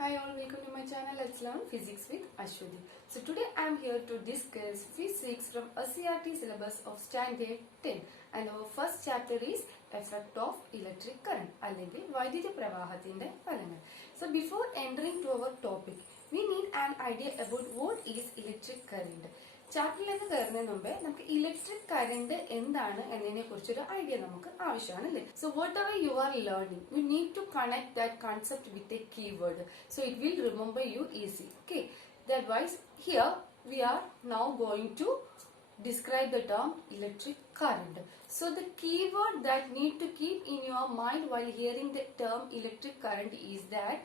Hi all, welcome to my channel. Let's learn physics with Ashwati. So today I am here to discuss physics from CRT syllabus of standard 10, and our first chapter is effect of electric current അല്ലെങ്കിൽ വൈദ്യുത പ്രവാഹത്തിന്റെ ഫലങ്ങൾ. So before entering to our topic, we need an idea about what is electric current. ചാപ്റ്ററിലേക്ക് കയറുന്നതിന് മുമ്പേ നമുക്ക് electric current എന്താണ് എന്നതിനെ കുറിച്ചൊരു ഐഡിയ നമുക്ക് ആവശ്യമാണ് അല്ലേ. So whatever you are learning, you need to connect that concept with a keyword so it will remember you easy. Okay, that wise here we are now going to describe the term electric current. So the keyword that need to keep in your mind while hearing the term electric current is that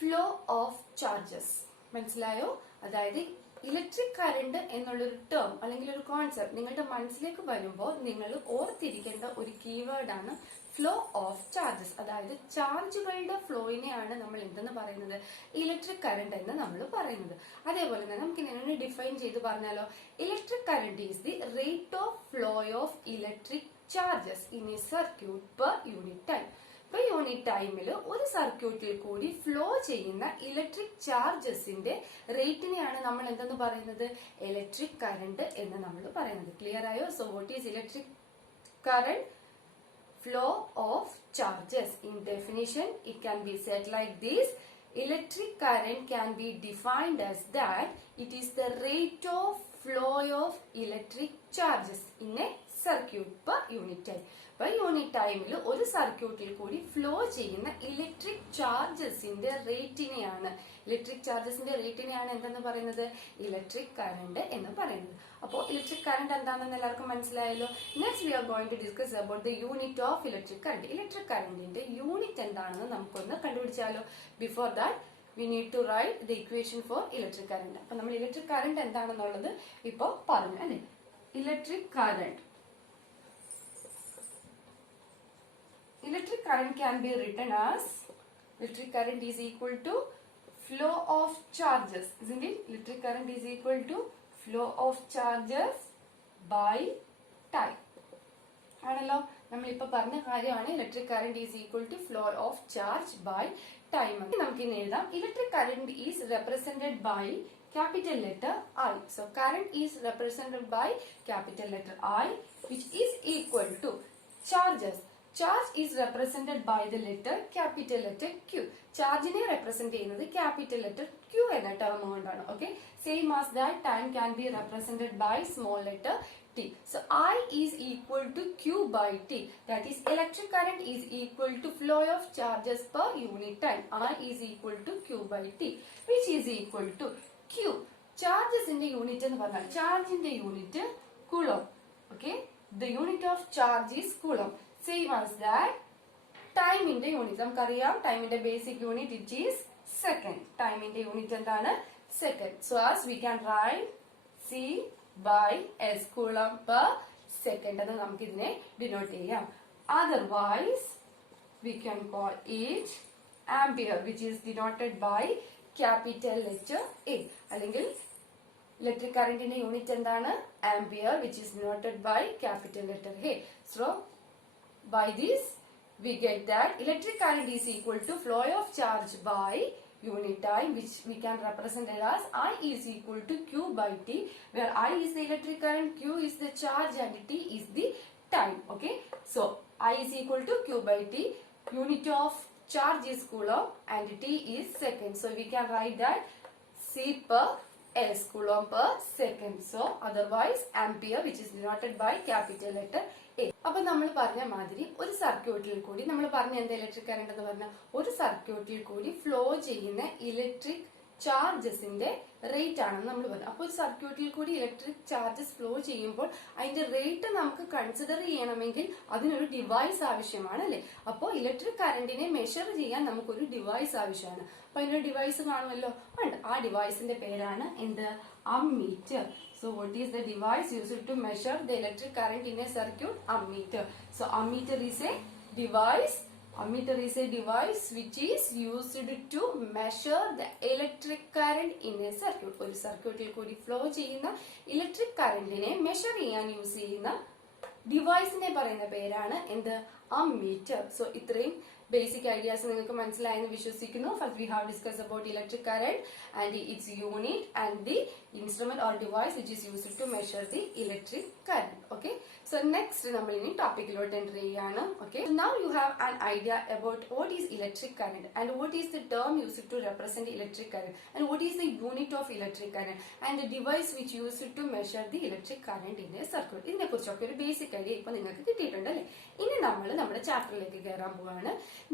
flow of charges. മനസ്സിലായോ? അതായത് electric current എന്നുള്ളൊരു term അല്ലെങ്കിൽ ഒരു concept നിങ്ങളുടെ മനസ്സിലേക്ക് വരുമ്പോൾ നിങ്ങൾ ഓർത്തിരിക്കേണ്ട ഒരു കീവേഡാണ് ഫ്ലോ ഓഫ് ചാർജസ്. അതായത് ചാർജുകളുടെ ഫ്ലോയിനെയാണ് നമ്മൾ എന്തെന്ന് പറയുന്നത്, ഇലക്ട്രിക് കറന്റ് എന്ന് നമ്മൾ പറയുന്നത്. അതേപോലെ തന്നെ നമുക്ക് ഇങ്ങനെ ഡിഫൈൻ ചെയ്ത് പറഞ്ഞാലോ, electric current is the rate of flow of electric charges in a circuit per unit time. ഇപ്പൊ യൂണിറ്റ് ടൈമിൽ ഒരു സർക്യൂട്ടിൽ കൂടി ഫ്ലോ ചെയ്യുന്ന ഇലക്ട്രിക് ചാർജസിന്റെ റേറ്റിനെയാണ് നമ്മൾ എന്തെന്ന് പറയുന്നത്, ഇലക്ട്രിക് കറന്റ് എന്ന് നമ്മൾ പറയുന്നത്. ക്ലിയർ ആയോ? So what is electric current? Flow of charges. In definition, it can be said like this: electric current can be defined as that it is the rate of flow of electric charges in a circuit per unit time. Per unit time ഒരു സർക്യൂട്ടിൽ കൂടി flow ചെയ്യുന്ന electric ചാർജസിന്റെ റേറ്റിനെയാണ് എന്തെന്ന് പറയുന്നത്, electric current എന്ന് പറയുന്നത്. അപ്പോൾ electric current എന്താണെന്ന് എല്ലാവർക്കും മനസ്സിലായല്ലോ. Next we are going to discuss about the unit of electric current. Electric കറന്റിന്റെ യൂണിറ്റ് എന്താണെന്ന് നമുക്കൊന്ന് കണ്ടുപിടിച്ചാലോ. Before that we need to write the equation for electric current. അപ്പോൾ നമ്മൾ ഇലക്ട്രിക് കറന്റ് എന്താണെന്നുള്ളത് ഇപ്പോൾ പറഞ്ഞു അല്ലേ. Electric current can be written as electric current is equal to flow of charges, isn't it? Electric current is equal to flow of charges by time. ആണല്ലോ, നമ്മളിപ്പോ പറഞ്ഞ കാര്യമാണ് electric current is equal to flow of charge by time. നമുക്ക് ഇനി എഴുതാം, electric current is represented by capital letter I. So current is represented by capital letter I, which is equal to charges. Charge is represented by the letter capital letter Q. Charge-നെ represent ചെയ്യുന്നത് capital letter Q എന്ന term കൊണ്ടാണ്. Okay, same as that time can be represented by small letter T. So I is equal to Q by T. That is electric current is equal to flow of charges per unit time. I is equal to Q by T, which is equal to Q. Charges in the unit എന്ന് പറഞ്ഞാൽ charge in the unit coulomb. Okay, the unit of charge is coulomb. Same as that time in the unit. നമുക്കറിയാം time in the basic unit it is second. Time in the unit എന്താണ്, second. So as we can write C by S coulomb per second എന്ന് നമുക്ക് ഇതിനെ denote ചെയ്യാം. Otherwise we can call it ampere, which is denoted by capital letter A. അല്ലെങ്കിൽ electric കറന്റിന്റെ unit എന്താണ്, ampere, which is denoted by capital letter A. So by this we get that electric current is equal to flow of charge by unit time, which we can represent it as I is equal to Q by T, where I is the electric current, Q is the charge, and T is the time. Okay, so I is equal to Q by T, unit of charge is coulomb and T is second. So we can write that C per S, coulomb per second. So otherwise ampere, which is denoted by capital letter A. അപ്പൊ നമ്മൾ പറഞ്ഞ മാതിരി ഒരു സർക്യൂട്ടിൽ കൂടി നമ്മൾ പറഞ്ഞ എന്താ ഇലക്ട്രിക് കറന്റ് എന്ന് പറഞ്ഞാൽ ഒരു സർക്യൂട്ടിൽ കൂടി ഫ്ലോ ചെയ്യുന്ന ഇലക്ട്രിക് ചാർജസിന്റെ റേറ്റ് ആണെന്ന് നമ്മൾ പറഞ്ഞു. അപ്പോൾ ഒരു സർക്യൂട്ടിൽ കൂടി ഇലക്ട്രിക് ചാർജസ് ഫ്ലോ ചെയ്യുമ്പോൾ അതിന്റെ റേറ്റ് നമുക്ക് കൺസിഡർ ചെയ്യണമെങ്കിൽ അതിനൊരു ഡിവൈസ് ആവശ്യമാണ് അല്ലെ. അപ്പോൾ ഇലക്ട്രിക് കറന്റിനെ മെഷർ ചെയ്യാൻ നമുക്കൊരു ഡിവൈസ് ആവശ്യമാണ്. അപ്പൊ അതിനൊരു ഡിവൈസ് കാണുമല്ലോ, ഉണ്ട്. ആ ഡിവൈസിന്റെ പേരാണ് എന്ത്, ammeter. So what is the device used to measure the electric current in a circuit? Ammeter. So ammeter is a device. Ammeter is a device which is used to measure the electric current in a circuit. ഒരു സർക്യൂട്ടിൽ കൂടി flow ചെയ്യുന്ന electric കറന്റിനെ measure ചെയ്യാൻ use ചെയ്യുന്ന ഡിവൈസിനെ പറയുന്ന പേരാണ് എന്ത്, അമ്മീറ്റർ. സോ ഇത്രയും ബേസിക് ഐഡിയാസ് നിങ്ങൾക്ക് മനസ്സിലായെന്ന് വിശ്വസിക്കുന്നു. First we have discuss about electric current and its unit and the instrument or device which is used to measure the electric current. Okay, so next നമ്മൾ ഇനി ടോപ്പിക്കിലോട്ട് എൻ്റർ ചെയ്യാണ്. Okay, now you have an idea about what is electric current and what is the term used to represent electric current and what is the unit of electric current and the device which used to measure the electric current in a circuit. ഇതിനെ കുറിച്ചൊക്കെ ഒരു basic idea ഇപ്പൊ നിങ്ങൾക്ക് കിട്ടിയിട്ടുണ്ട് അല്ലേ? ഇനി നമ്മൾ നമ്മുടെ ചാപ്റ്ററിലേക്ക് കയറാൻ പോവാണ്.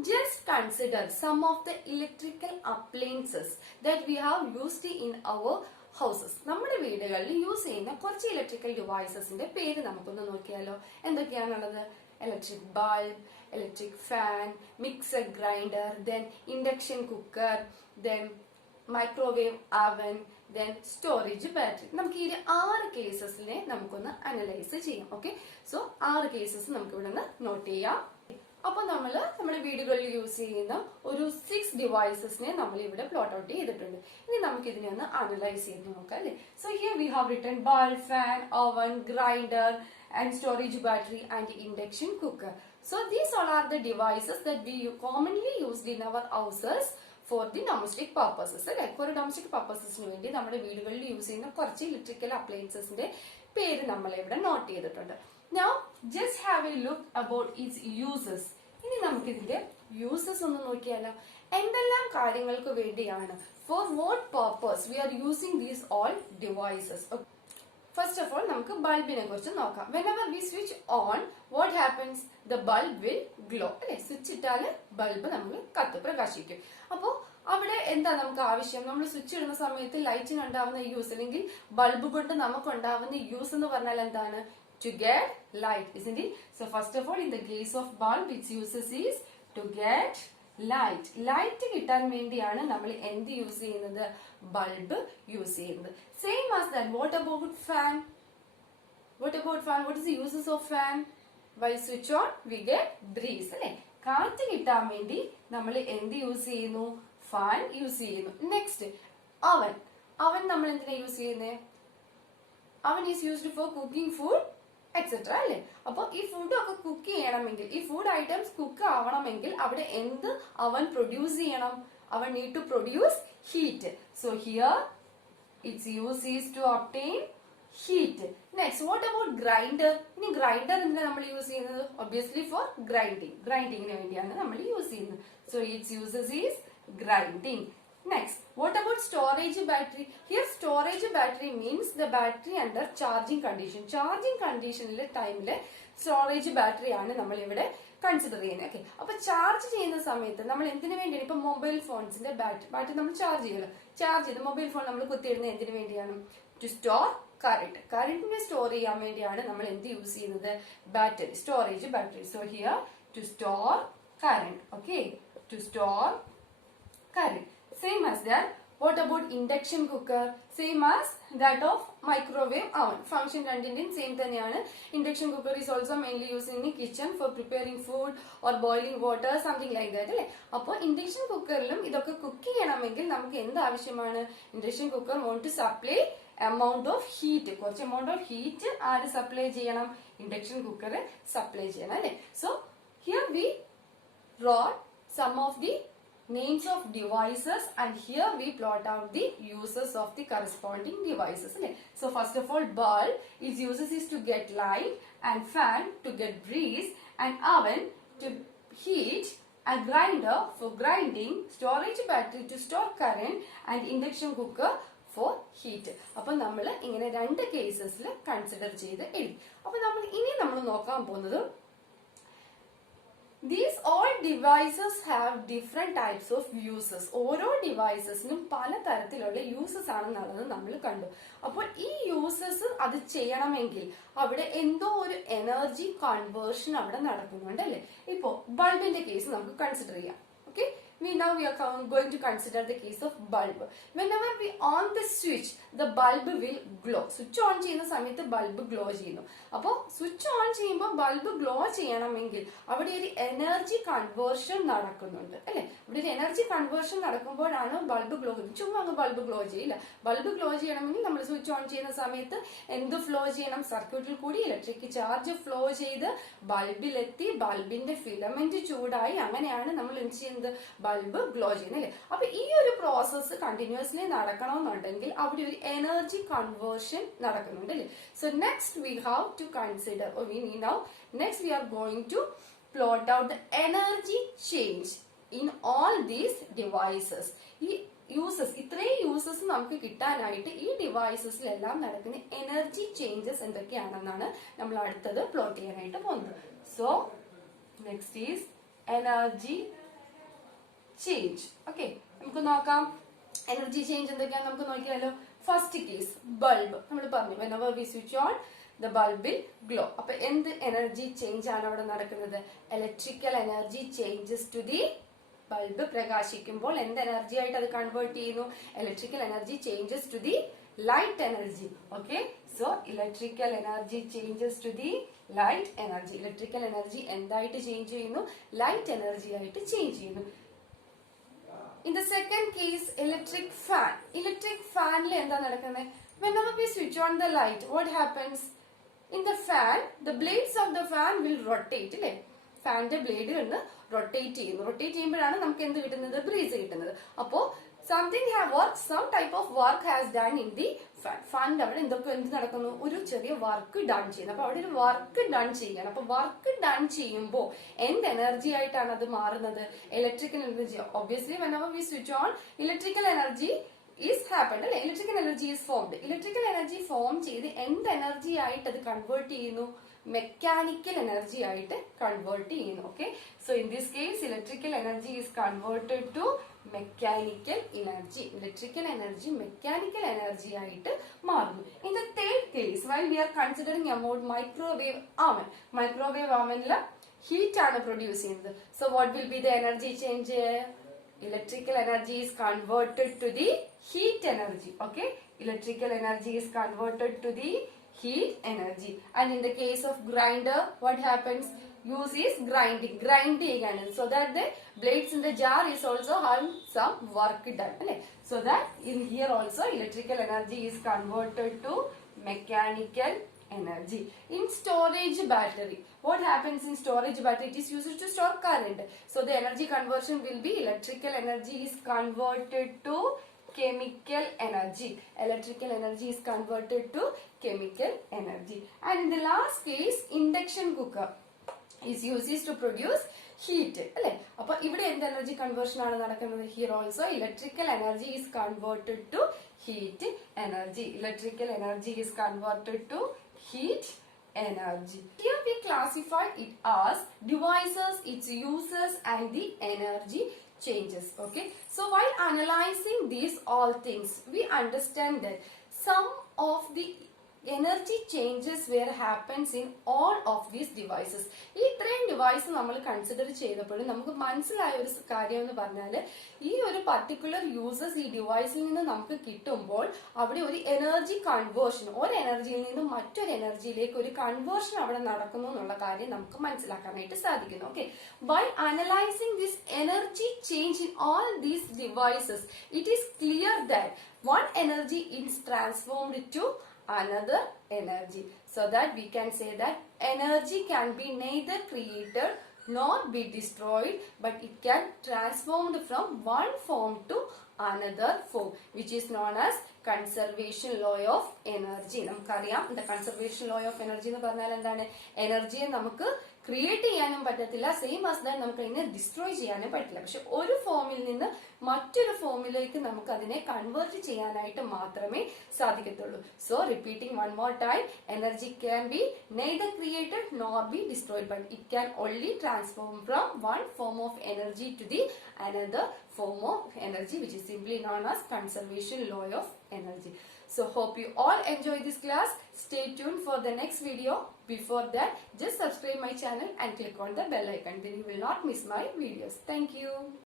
Just consider some of the electrical appliances that we have used in our houses. നമ്മുടെ വീടുകളിൽ യൂസ് ചെയ്യുന്ന കുറച്ച് ഇലക്ട്രിക്കൽ ഡിവൈസസിന്റെ പേര് നമുക്കൊന്ന് നോക്കിയാലോ. എന്തൊക്കെയാണുള്ളത്? Electric bulb, electric fan, mixer grinder, then induction cooker, then microwave oven, then storage battery. നമുക്ക് ഈ 6 കേസസിനെ നമുക്കൊന്ന് അനലൈസ് ചെയ്യാം. ഓക്കെ, സോ 6 കേസസ് നമുക്ക് ഇവിടെ നിന്ന് നോട്ട് ചെയ്യാം. അപ്പൊ നമ്മുടെ വീടുകളിൽ യൂസ് ചെയ്യുന്ന ഒരു 6 ഡിവൈസസിനെ നമ്മൾ ഇവിടെ പ്ലോട്ട് ഔട്ട് ചെയ്തിട്ടുണ്ട്. ഇനി നമുക്ക് ഇതിനെ ഒന്ന് അനലൈസ് ചെയ്ത് നോക്കാം അല്ലെ? So here we have written bulb, fan, oven, grinder and storage battery and induction cooker. So these all are the devices that we commonly used in our houses for the domestic purposes. അല്ലെ? ഒരു domestic പർപ്പസസിന് വേണ്ടി നമ്മുടെ വീടുകളിൽ use ചെയ്യുന്ന കുറച്ച് electrical അപ്ലയൻസസിന്റെ പേര് നമ്മൾ ഇവിടെ നോട്ട് ചെയ്തിട്ടുണ്ട്. Now just have a look about its uses. ഇനി നമുക്ക് ഇതിന്റെ യൂസസ് ഒന്ന് നോക്കിയാലോ. എന്തെല്ലാം കാര്യങ്ങൾക്ക് വേണ്ടിയാണ്, for what purpose we are using these all devices. First of all നമുക്ക് ബൾബിനെ കുറിച്ച് നോക്കാം. whenever we switch on, what happens? the bulb will glow. അല്ലെ? സ്വിച്ച് ഇട്ടാല് ബൾബ് നമ്മൾ പ്രകാശിക്കും. അപ്പോ അവിടെ എന്താ നമുക്ക് ആവശ്യം? നമ്മൾ സ്വിച്ച് ഇടുന്ന സമയത്ത് ലൈറ്റിന് ഉണ്ടാവുന്ന യൂസ് അല്ലെങ്കിൽ ബൾബ് കൊണ്ട് നമുക്ക് ഉണ്ടാവുന്ന യൂസ് എന്ന് പറഞ്ഞാൽ എന്താണ്? to get light, isn't it? So first of all, in the case of bulb, its uses is to get light. Light കിട്ടാൻ വേണ്ടിയാണ് നമ്മൾ എന്ത് യൂസ് ചെയ്യുന്നത്? ബൾബ് യൂസ് ചെയ്യുന്നത്. Same as that, what about fan? What is the uses of fan? While switch on, we get breeze. അല്ലെ? കാറ്റ് കിട്ടാൻ വേണ്ടി നമ്മൾ എന്ത് യൂസ് ചെയ്യുന്നു? ഫാൻ യൂസ് ചെയ്യുന്നു. നെക്സ്റ്റ്, അവൻ നമ്മൾ എന്തിനാ യൂസ് ചെയ്യുന്നത്? അവൻ is used for cooking food etcetera അല്ലെ? അപ്പൊ ഈ ഫുഡ് ഒക്കെ കുക്ക് ചെയ്യണമെങ്കിൽ, ഈ ഫുഡ് ഐറ്റംസ് കുക്ക് ആവണമെങ്കിൽ അവിടെ എന്ത് അവൻ പ്രൊഡ്യൂസ് ചെയ്യണം? അവൻ need to produce heat. So here its use is to obtain heat. Next, what about grinder? ഇനി ഗ്രൈൻഡർ എന്തിനാ നമ്മൾ യൂസ് ചെയ്യുന്നത്? ഒബ്വിയസ്ലി ഫോർ ഗ്രൈൻഡിങ്ങിന് വേണ്ടിയാണ് നമ്മൾ യൂസ് ചെയ്യുന്നത്. So it's uses is grinding. Next, what about storage battery? Here storage battery means the battery under charging condition. Charging conditionile ടൈമില് storage battery ആണ് നമ്മൾ ഇവിടെ കൺസിഡർ ചെയ്യുന്നത്. ഓക്കെ, അപ്പൊ ചാർജ് ചെയ്യുന്ന സമയത്ത് നമ്മൾ എന്തിനു വേണ്ടിയാണ്? ഇപ്പൊ മൊബൈൽ ഫോൺസിന്റെ ബാറ്ററി നമ്മൾ ചാർജ് ചെയ്യുമല്ലോ. ചാർജ് ചെയ്ത് മൊബൈൽ ഫോൺ നമ്മൾ കുത്തിയിടുന്നത് എന്തിനു വേണ്ടിയാണ്? ടു സ്റ്റോർ കറന്റിനെ സ്റ്റോർ ചെയ്യാൻ വേണ്ടിയാണ് നമ്മൾ എന്ത് യൂസ് ചെയ്യുന്നത്? Battery, storage battery. So here to store current. Okay, to store current. Same as that. What about induction cooker? Same as that of microwave oven. Function രണ്ടിന്റെയും സെയിം തന്നെയാണ്. Induction cooker is also mainly used in the kitchen for preparing food or boiling water, something like that. അല്ലേ? അപ്പോൾ induction കുക്കറിലും ഇതൊക്കെ cook ചെയ്യണമെങ്കിൽ നമുക്ക് എന്ത് ആവശ്യമാണ്? Induction cooker want to supply amount of heat. കുറച്ച് amount of heat ആര് supply ചെയ്യണം? ഇൻഡക്ഷൻ കുക്കർ സപ്ലൈ ചെയ്യണം അല്ലേ? So here we wrote some of the names of devices and here we plot out the uses of the corresponding devices. So first of all, bulb, its uses is to get light, and fan to get breeze, and oven to heat, and grinder for grinding, storage battery to store current, and induction cooker for heat. അപ്പോൾ നമ്മൾ ഇങ്ങനെ 2 കേസസിൽ consider ചെയ്ത് എഴുതി. അപ്പോൾ നമ്മൾ നോക്കാൻ പോകുന്നത് These all devices have different types of uses. ഓരോ ഡിവൈസസിനും പല തരത്തിലുള്ള യൂസസ് ആണെന്നുള്ളത് നമ്മൾ കണ്ടു. അപ്പോൾ ഈ യൂസസ് അത് ചെയ്യണമെങ്കിൽ അവിടെ എന്തോ ഒരു എനർജി കൺവേർഷൻ അവിടെ നടക്കുന്നുണ്ട് അല്ലെ? ഇപ്പോ ബൾബിന്റെ കേസ് നമുക്ക് കൺസിഡർ ചെയ്യാം. Okay, we are going to consider the case of bulb. Whenever we on the switch, the bulb will glow. Switch on ചെയ്യുന്ന സമയത്ത് ബൾബ് ഗ്ലോ ചെയ്യുന്നു. അപ്പോൾ സ്വിച്ച് ഓൺ ചെയ്യുമ്പോൾ ബൾബ് ഗ്ലോ ചെയ്യണമെങ്കിൽ അവിടെ ഒരു എനർജി കൺവേർഷൻ നടക്കുന്നുണ്ട് അല്ലെ. അവിടെ ഒരു എനർജി കൺവേർഷൻ നടക്കുമ്പോഴാണ് ബൾബ് ഗ്ലോ ചെയ്യുന്നത്. ചുമ്മാ അങ്ങ് ബൾബ് ഗ്ലോ ചെയ്യില്ല. ബൾബ് ഗ്ലോ ചെയ്യണമെങ്കിൽ നമ്മൾ സ്വിച്ച് ഓൺ ചെയ്യുന്ന സമയത്ത് എന്ത് ഫ്ലോ ചെയ്യണം? സർക്യൂട്ടിൽ കൂടി ഇലക്ട്രിക് ചാർജ് ഫ്ലോ ചെയ്ത് ബൾബിലെത്തി ബൾബിന്റെ ഫിലമെന്റ് ചൂടായി, അങ്ങനെയാണ് നമ്മൾ എന്ത് ചെയ്യുന്നത്? ബൾബ് ഗ്ലോ ചെയ്യുന്നത് അല്ലെ. അപ്പൊ ഈ ഒരു പ്രോസസ്സ് കണ്ടിന്യൂസ്ലി നടക്കണമെന്നുണ്ടെങ്കിൽ അവിടെ ഒരു എനർജി കൺവേർഷൻ നടക്കുന്നുണ്ട് അല്ലെ. So next we have to consider, next we are going to plot out the energy change in all these devices. ഈ യൂസസ്, ഇത്രയും യൂസസ് നമുക്ക് കിട്ടാനായിട്ട് ഈ ഡിവൈസസിലെല്ലാം നടക്കുന്ന എനർജി ചേഞ്ചസ് എന്തൊക്കെയാണെന്നാണ് നമ്മൾ അടുത്തത് പ്ലോട്ട് ചെയ്യാനായിട്ട് പോകുന്നത്. So next is energy change. Okay, നമുക്ക് നോക്കാം എനർജി ചേഞ്ച് എന്തൊക്കെയാണ് നമുക്ക് നോക്കിയാലോ. First case bulb. നമ്മൾ പറഞ്ഞു whenever we switch on the bulb will glow. അപ്പൊ എന്ത് എനർജി ചേഞ്ച് ആണ് അവിടെ നടക്കുന്നത്? Electrical energy changes to the bulb. പ്രകാശിക്കുമ്പോൾ എന്ത് എനർജി ആയിട്ട് അത് കൺവേർട്ട് ചെയ്യുന്നു? Electrical energy changes to the light energy. Okay, so electrical energy changes to the light energy. Electrical energy എന്തായിട്ട് ചേഞ്ച് ചെയ്യുന്നു? ലൈറ്റ് എനർജി ആയിട്ട് ചേഞ്ച് ചെയ്യുന്നു. In the second case, electric fan. Electric fan le എന്താ നടക്കുന്നത്? Whenever we switch on the light, what happens? In the fan, the blades of the fan will rotate അല്ലേ. ഫാനിന്റെ ബ്ലേഡുകൾ rotate ചെയ്യുന്നു. Rotate ചെയ്യുമ്പോഴാണ് നമുക്ക് എന്ത് കിട്ടുന്നത്? ബ്രീസ് കിട്ടുന്നത്. അപ്പോ something have work, some type of work has done in the fan. ഫാനിന്റെ അവിടെ എന്തൊക്കെ എന്ത് നടക്കുന്നു? ഒരു ചെറിയ വർക്ക് ഡൺ ചെയ്യുന്നു. അപ്പൊ അവിടെ ഒരു വർക്ക് ഡൺ ചെയ്യണം. അപ്പൊ വർക്ക് ഡൺ ചെയ്യുമ്പോൾ എന്ത് എനർജി ആയിട്ടാണ് അത് മാറുന്നത്? Electrical energy. Obviously whenever we switch on, electrical energy is happened അല്ലെ. Electrical energy is formed. Electrical energy form ചെയ്ത് എന്ത് എനർജി ആയിട്ട് അത് കൺവേർട്ട് ചെയ്യുന്നു? മെക്കാനിക്കൽ എനർജി ആയിട്ട് കൺവേർട്ട് ചെയ്യുന്നു. Okay, so in this case electrical energy is converted to mechanical energy. Electrical energy mechanical energy ആയിട്ട് മാറുന്നു. In the third case, while we are considering about microwave oven. Microwave ഓവനിൽ heat ആണ് produce ചെയ്യുന്നത്. So what will be the energy change? Electrical energy is converted to the heat energy. Okay, electrical energy is converted to the heat energy. And in the case of grinder, what happens? Use is grinding so that the blades in the jar is also having some work done. So that in here also electrical energy is converted to mechanical energy. In storage battery, what happens in storage battery? It is used to store current. So the energy conversion will be electrical energy is converted to chemical energy. Electrical energy is converted to chemical energy. And in the last case, induction cooker is used to produce heat. അല്ലെ. അപ്പൊ ഇവിടെ എന്ത് energy conversion ആണ് നടക്കുന്നത്? Here also electrical energy is converted to heat energy. Electrical energy is converted to heat energy. Here we classify it as devices, its uses and the energy changes. Okay, so while analyzing these all things, we understand that some of the energy changes where happens in all of these devices. ഈ ഇത്രയും device നമ്മൾ consider ചെയ്തപ്പോഴും നമുക്ക് മനസ്സിലായ ഒരു കാര്യം എന്ന് പറഞ്ഞാൽ ഈ ഒരു പർട്ടിക്കുലർ യൂസസ് ഈ ഡിവൈസിൽ നിന്ന് നമുക്ക് കിട്ടുമ്പോൾ അവിടെ ഒരു എനർജി കൺവേർഷൻ, ഒരു എനർജിയിൽ നിന്ന് മറ്റൊരു എനർജിയിലേക്ക് ഒരു കൺവേർഷൻ അവിടെ നടക്കുന്നു എന്നുള്ള കാര്യം നമുക്ക് മനസ്സിലാക്കാനായിട്ട് സാധിക്കുന്നു. Okay, by analysing this energy change in all these devices, it is clear that one energy is transformed to another energy, so that we can say that energy can be neither created nor be destroyed, but it can transformed from one form to another form, which is known as conservation law of energy. നമുക്കറിയാം the conservation law of energy എന്ന് പറഞ്ഞാൽ എന്താണ്? എനർജിയെ നമുക്ക് create ചെയ്യാനും പറ്റത്തില്ല, same as that നമുക്ക് അതിനെ destroy ചെയ്യാനും പറ്റില്ല. പക്ഷെ ഒരു ഫോമിൽ നിന്ന് മറ്റൊരു ഫോമിലേക്ക് നമുക്ക് അതിനെ കൺവേർട്ട് ചെയ്യാനായിട്ട് മാത്രമേ സാധിക്കത്തുള്ളൂ. So repeating one more time, energy can be neither created nor be destroyed, but it can only transform from one form of energy to the another form of energy, which is simply known as conservation law of energy. So hope you all enjoy this class. Stay tuned for the next video. Before that, just subscribe my channel and click on the bell icon, then you will not miss my videos. Thank you.